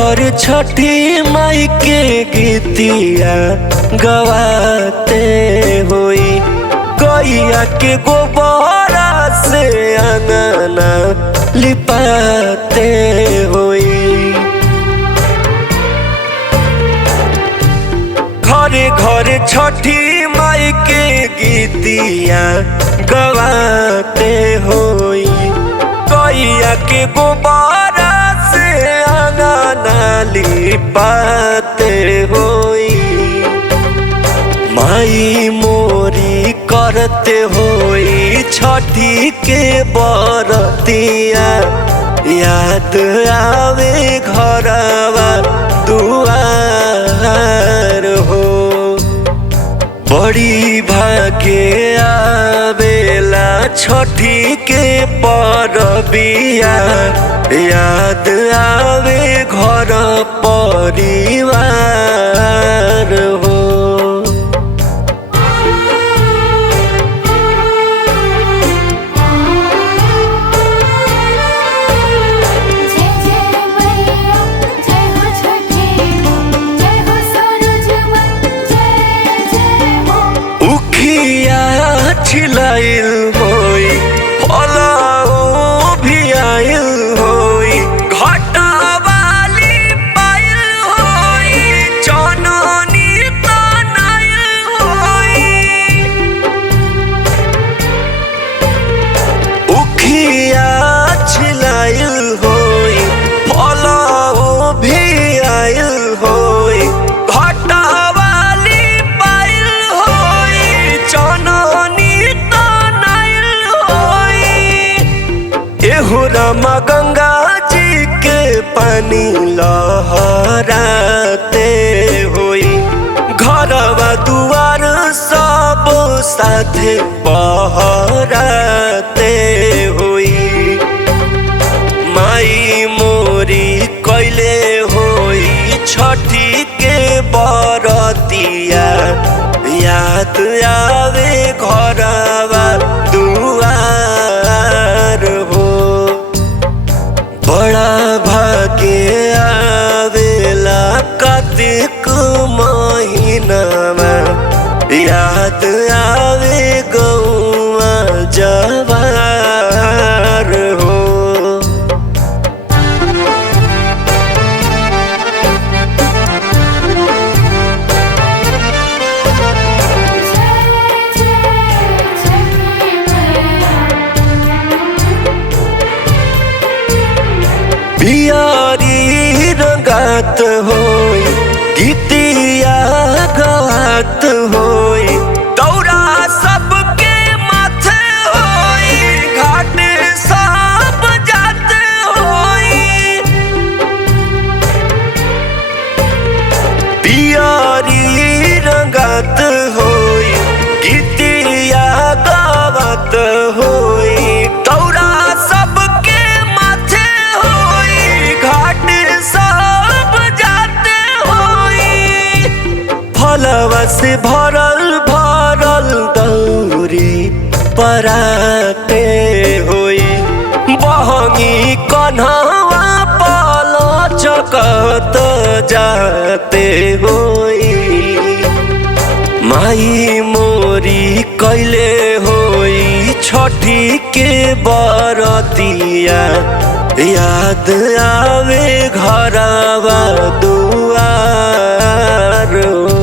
घर छठी माई के गीतिया गवाते होई, गैया के गोबरा से अंगना लिपाते होई। घरे घरे छठी माई के गीतिया गवाते होई, गैया के गोबरा से अंगना लिपाते होई। माई मोरी करते होई छठी के बरतिया, याद आवे घरवा दुआर हो। बड़ी भागे आवेला छठी के परबिया, याद आवे घर परिवार हो। छिलाइल होई फलाओ भी आइल होई, घटवाली पाइल होई, चननी तनाइल होई। उखिया छिलाइल होई फलाओ भी आइल होई, घटवाली पाइल होई, चननी रामा गंगा जी के पानी लहराते होई, घरवा दुआर सब साथे बहराते होई। माई मोरी कैले होई छठी के बरतिया, याद आवे घरवा दुआर हो। बड़ा भागे आवेला कार्तिक महीनामा, याद आवे गौआ जवार हो। बियारी रंगात होई, गीतिया गवात होई, दौरा सबके माथे होई, घाट सब जात होई। बियारी रंगात होई, गीतिया गवात होई, दौरा सबके माथे होई, घाट सब जाते होई। फलवा से भरल भरल दौरी पराते होई, बहंगी कन्हवा पल चकत जाते होई। माई मोरी कैले होई छठी के बरतिया, याद आवे घरवा दुआर हो।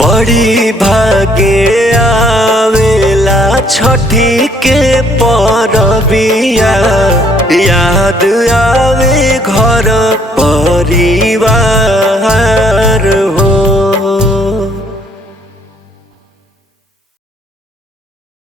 बड़ी भागे आवेला छठी के परबिया, याद आवे घर पर